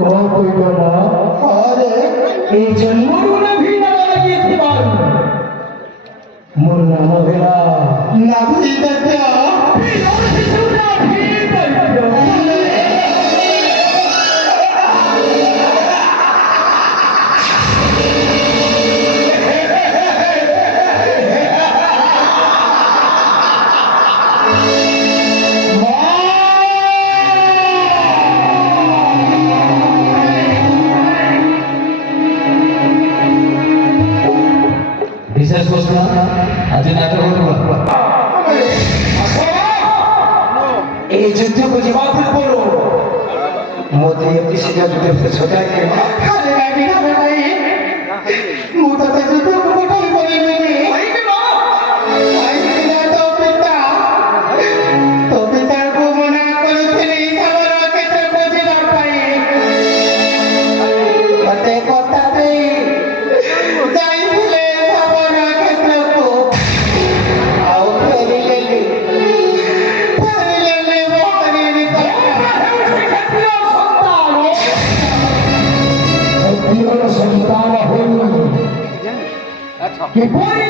तो कोई बाबा अरे এই জন্মরু না ভিনা লাগিয়েছি বার মোর নাম হলা নাভি দেখা বিরাট কিছু না ভিড় বিশেষ ঘোষণা আজ নাটক হলো এই যুদ্ধ को जवाब मत बोलो मोदी किसी का जुटे से छोटा के खाने का भी ना भाई मुझे तो जुटे को मोटा ही बोले मेरे भाई के ना तो पिता को मना करो थे नहीं खबर के तो मुझे ना पाए बते कोता दे जाई भूले खबर के तो आओ फेरी ले ले वो फेरी को জীবন সন্তান হইল কি বলি